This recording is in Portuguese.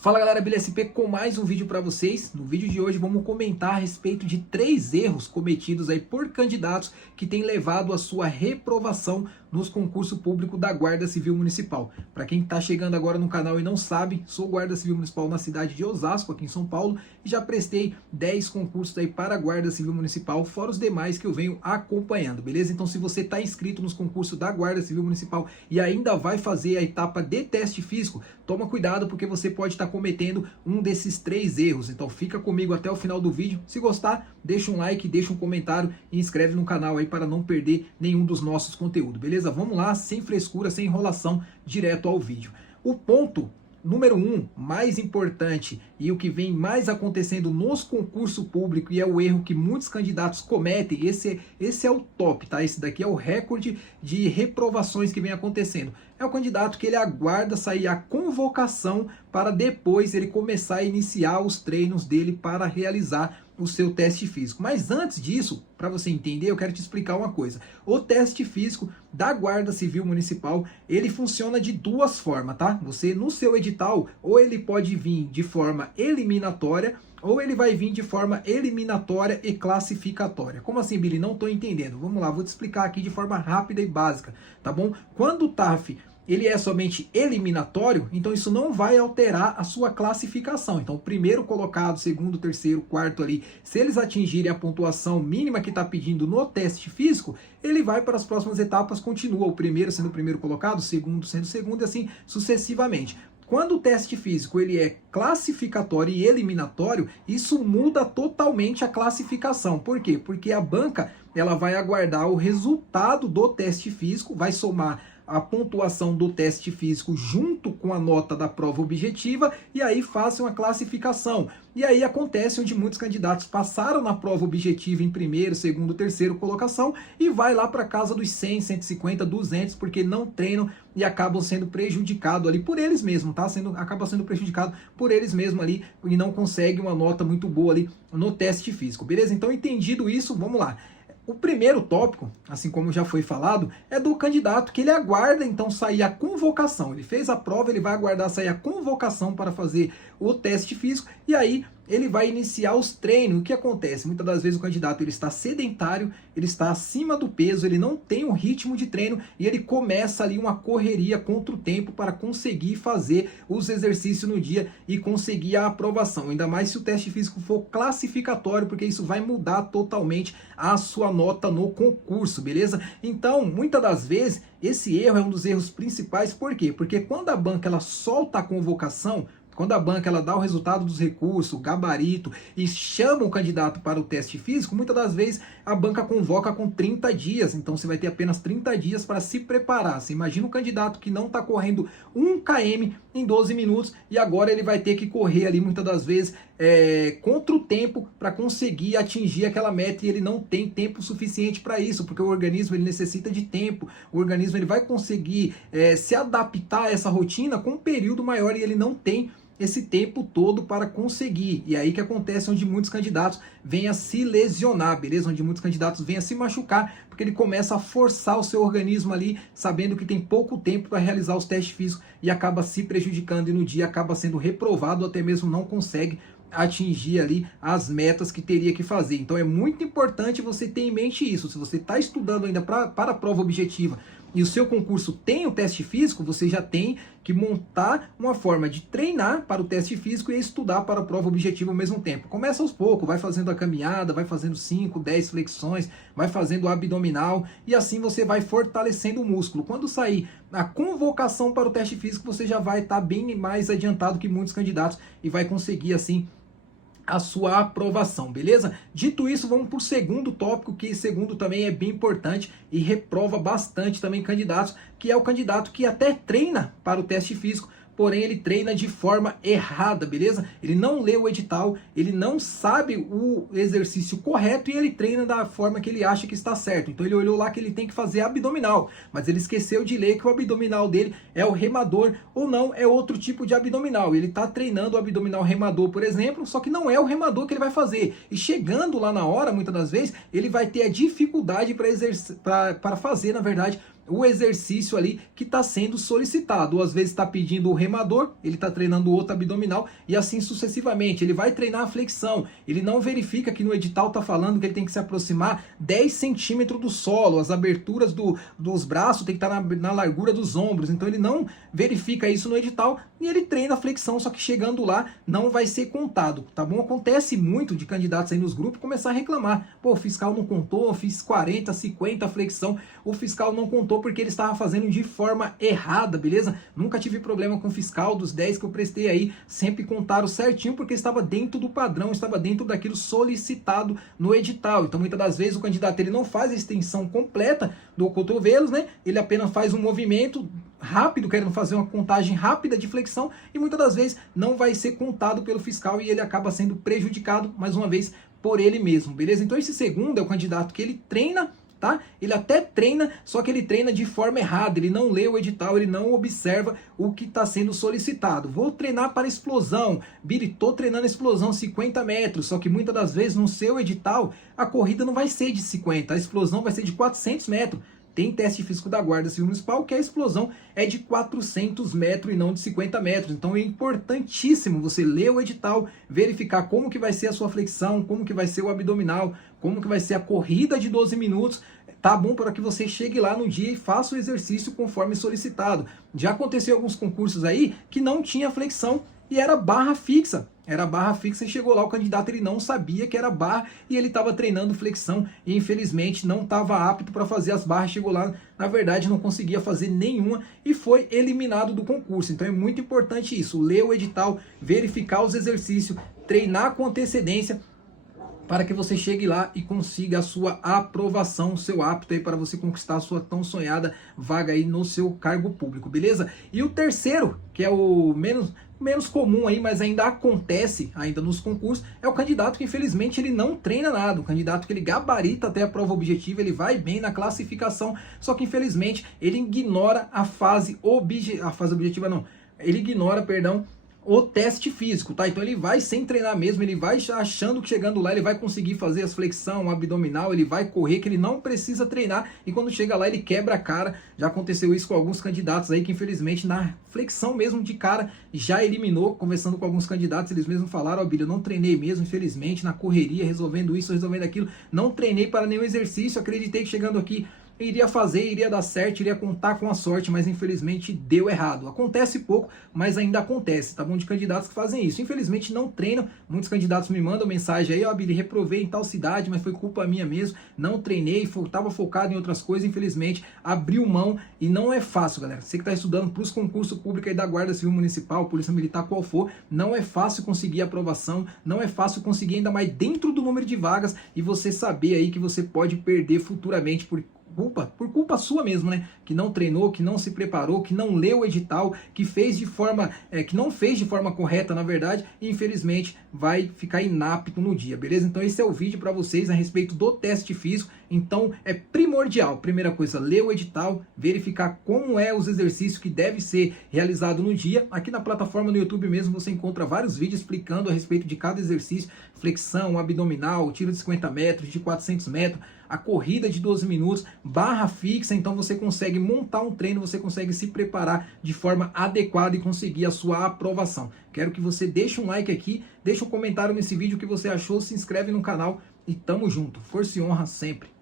Fala galera, BLSP com mais um vídeo para vocês. No vídeo de hoje vamos comentar a respeito de 3 erros cometidos aí por candidatos que têm levado à sua reprovação nos concursos públicos da Guarda Civil Municipal. Para quem está chegando agora no canal e não sabe, sou Guarda Civil Municipal na cidade de Osasco, aqui em São Paulo, e já prestei 10 concursos aí para a Guarda Civil Municipal, fora os demais que eu venho acompanhando, beleza? Então se você está inscrito nos concursos da Guarda Civil Municipal e ainda vai fazer a etapa de teste físico, toma cuidado porque você pode estar cometendo um desses 3 erros. Então fica comigo até o final do vídeo. Se gostar, deixa um like, deixa um comentário e inscreve no canal aí para não perder nenhum dos nossos conteúdos, beleza? Vamos lá, sem frescura, sem enrolação, direto ao vídeo. O ponto número 1, mais importante e o que vem mais acontecendo nos concursos públicos e é o erro que muitos candidatos cometem, esse é o top, tá? Esse daqui é o recorde de reprovações que vem acontecendo. É o candidato que ele aguarda sair a convocação para depois ele começar a iniciar os treinos dele para realizar o seu teste físico. Mas antes disso, para você entender, eu quero te explicar uma coisa. O teste físico da Guarda Civil Municipal, ele funciona de 2 formas, tá? Você, no seu edital, ou ele pode vir de forma eliminatória, ou ele vai vir de forma eliminatória e classificatória. Como assim, Billy? Não estou entendendo. Vamos lá, vou te explicar aqui de forma rápida e básica, tá bom? Quando o TAF ele é somente eliminatório, então isso não vai alterar a sua classificação. Então o primeiro colocado, segundo, terceiro, quarto ali, se eles atingirem a pontuação mínima que está pedindo no teste físico, ele vai para as próximas etapas, continua o primeiro sendo o primeiro colocado, o segundo sendo o segundo e assim sucessivamente. Quando o teste físico ele é classificatório e eliminatório, isso muda totalmente a classificação. Por quê? Porque a banca ela vai aguardar o resultado do teste físico, vai somar a pontuação do teste físico junto com a nota da prova objetiva e aí façam a classificação. E aí acontece onde muitos candidatos passaram na prova objetiva em primeiro, segundo, terceiro colocação e vai lá para casa dos 100, 150, 200 porque não treinam e acabam sendo prejudicados ali por eles mesmos, tá? Acaba sendo prejudicado por eles mesmos ali e não consegue uma nota muito boa ali no teste físico, beleza? Então entendido isso, vamos lá. O primeiro tópico, assim como já foi falado, é do candidato que ele aguarda então sair a convocação. Ele fez a prova, ele vai aguardar sair a convocação para fazer o teste físico e aí ele vai iniciar os treinos. O que acontece? Muitas das vezes o candidato ele está sedentário, ele está acima do peso, ele não tem um ritmo de treino e ele começa ali uma correria contra o tempo para conseguir fazer os exercícios no dia e conseguir a aprovação. Ainda mais se o teste físico for classificatório, porque isso vai mudar totalmente a sua nota no concurso, beleza? Então, muitas das vezes, esse erro é um dos erros principais. Por quê? Porque quando a banca ela solta a convocação, quando a banca ela dá o resultado dos recursos, o gabarito e chama o candidato para o teste físico, muitas das vezes a banca convoca com 30 dias. Então você vai ter apenas 30 dias para se preparar. Você imagina um candidato que não está correndo 1 km em 12 minutos e agora ele vai ter que correr ali muitas das vezes contra o tempo para conseguir atingir aquela meta e ele não tem tempo suficiente para isso, porque o organismo ele necessita de tempo. O organismo ele vai conseguir se adaptar a essa rotina com um período maior e ele não tem esse tempo todo para conseguir. E aí que acontece onde muitos candidatos vêm a se lesionar, beleza? Onde muitos candidatos vêm a se machucar, porque ele começa a forçar o seu organismo ali, sabendo que tem pouco tempo para realizar os testes físicos e acaba se prejudicando e no dia acaba sendo reprovado ou até mesmo não consegue atingir ali as metas que teria que fazer. Então é muito importante você ter em mente isso. Se você está estudando ainda para a prova objetiva e o seu concurso tem o teste físico, você já tem que montar uma forma de treinar para o teste físico e estudar para a prova objetiva ao mesmo tempo. Começa aos poucos, vai fazendo a caminhada, vai fazendo 5, 10 flexões, vai fazendo o abdominal e assim você vai fortalecendo o músculo. Quando sair a convocação para o teste físico, você já vai estar bem mais adiantado que muitos candidatos e vai conseguir assim a sua aprovação, beleza? Dito isso, vamos para o segundo tópico, que segundo também é bem importante e reprova bastante também candidatos, que é o candidato que até treina para o teste físico, porém ele treina de forma errada, beleza? Ele não lê o edital, ele não sabe o exercício correto e ele treina da forma que ele acha que está certo. Então ele olhou lá que ele tem que fazer abdominal, mas ele esqueceu de ler que o abdominal dele é o remador ou não, é outro tipo de abdominal. Ele está treinando o abdominal remador, por exemplo, só que não é o remador que ele vai fazer. E chegando lá na hora, muitas das vezes, ele vai ter a dificuldade para fazer, na verdade, o exercício ali que está sendo solicitado. Ou às vezes está pedindo o remador, ele está treinando o outro abdominal e assim sucessivamente. Ele vai treinar a flexão, ele não verifica que no edital está falando que ele tem que se aproximar 10 centímetros do solo, as aberturas dos braços tem que estar na largura dos ombros. Então ele não verifica isso no edital e ele treina a flexão, só que chegando lá não vai ser contado, tá bom? Acontece muito de candidatos aí nos grupos começar a reclamar. Pô, o fiscal não contou, fiz 40, 50 flexão, o fiscal não contou porque ele estava fazendo de forma errada, beleza? Nunca tive problema com o fiscal, dos 10 que eu prestei aí, sempre contaram certinho porque estava dentro do padrão, estava dentro daquilo solicitado no edital. Então muitas das vezes o candidato ele não faz a extensão completa do cotovelos, né? Ele apenas faz um movimento rápido, querendo fazer uma contagem rápida de flexão e muitas das vezes não vai ser contado pelo fiscal e ele acaba sendo prejudicado, mais uma vez, por ele mesmo, beleza? Então esse segundo é o candidato que ele treina, tá? Ele até treina, só que ele treina de forma errada, ele não lê o edital, ele não observa o que está sendo solicitado. Vou treinar para explosão, Billy, tô treinando explosão 50 metros, só que muitas das vezes no seu edital a corrida não vai ser de 50, a explosão vai ser de 400 metros. Tem teste físico da Guarda Civil Municipal que a explosão é de 400 metros e não de 50 metros. Então é importantíssimo você ler o edital, verificar como que vai ser a sua flexão, como que vai ser o abdominal, como que vai ser a corrida de 12 minutos, tá bom? Para que você chegue lá no dia e faça o exercício conforme solicitado. Já aconteceu alguns concursos aí que não tinha flexão e era barra fixa. Era barra fixa e chegou lá o candidato, ele não sabia que era barra e ele estava treinando flexão e infelizmente não estava apto para fazer as barras. Chegou lá, na verdade não conseguia fazer nenhuma e foi eliminado do concurso. Então é muito importante isso, ler o edital, verificar os exercícios, treinar com antecedência para que você chegue lá e consiga a sua aprovação, seu apto aí para você conquistar a sua tão sonhada vaga aí no seu cargo público, beleza? E o terceiro, que é o menos comum aí, mas ainda acontece ainda nos concursos, é o candidato que infelizmente ele não treina nada, o candidato que ele gabarita até a prova objetiva, ele vai bem na classificação, só que infelizmente ele ignora a fase objetiva não, ele ignora, perdão, o teste físico, tá? Então ele vai sem treinar mesmo, ele vai achando que chegando lá ele vai conseguir fazer as flexão, abdominal, ele vai correr, que ele não precisa treinar e quando chega lá ele quebra a cara. Já aconteceu isso com alguns candidatos aí que infelizmente na flexão mesmo de cara já eliminou. Conversando com alguns candidatos, eles mesmos falaram: ó, Billy, eu não treinei mesmo, infelizmente, na correria, resolvendo isso, resolvendo aquilo, não treinei para nenhum exercício, acreditei que chegando aqui iria fazer, iria dar certo, iria contar com a sorte, mas infelizmente deu errado. Acontece pouco, mas ainda acontece, tá bom? De candidatos que fazem isso. Infelizmente não treinam, muitos candidatos me mandam mensagem aí: ó, Billy, reprovei em tal cidade, mas foi culpa minha mesmo, não treinei, estava focado em outras coisas, infelizmente abriu mão e não é fácil, galera. Você que está estudando para os concursos públicos aí da Guarda Civil Municipal, Polícia Militar, qual for, não é fácil conseguir aprovação, não é fácil conseguir ainda mais dentro do número de vagas e você saber aí que você pode perder futuramente por culpa sua mesmo, né? Que não treinou, que não se preparou, que não leu o edital, que fez de forma, que não fez de forma correta, na verdade, e infelizmente vai ficar inapto no dia, beleza? Então esse é o vídeo para vocês a respeito do teste físico. Então é primordial, primeira coisa, ler o edital, verificar como é os exercícios que deve ser realizado no dia. Aqui na plataforma no YouTube mesmo você encontra vários vídeos explicando a respeito de cada exercício: flexão, abdominal, tiro de 50 metros, de 400 metros, a corrida de 12 minutos, barra fixa. Então você consegue montar um treino, você consegue se preparar de forma adequada e conseguir a sua aprovação. Quero que você deixe um like aqui, deixe um comentário nesse vídeo o que você achou, se inscreve no canal e tamo junto. Força e honra sempre.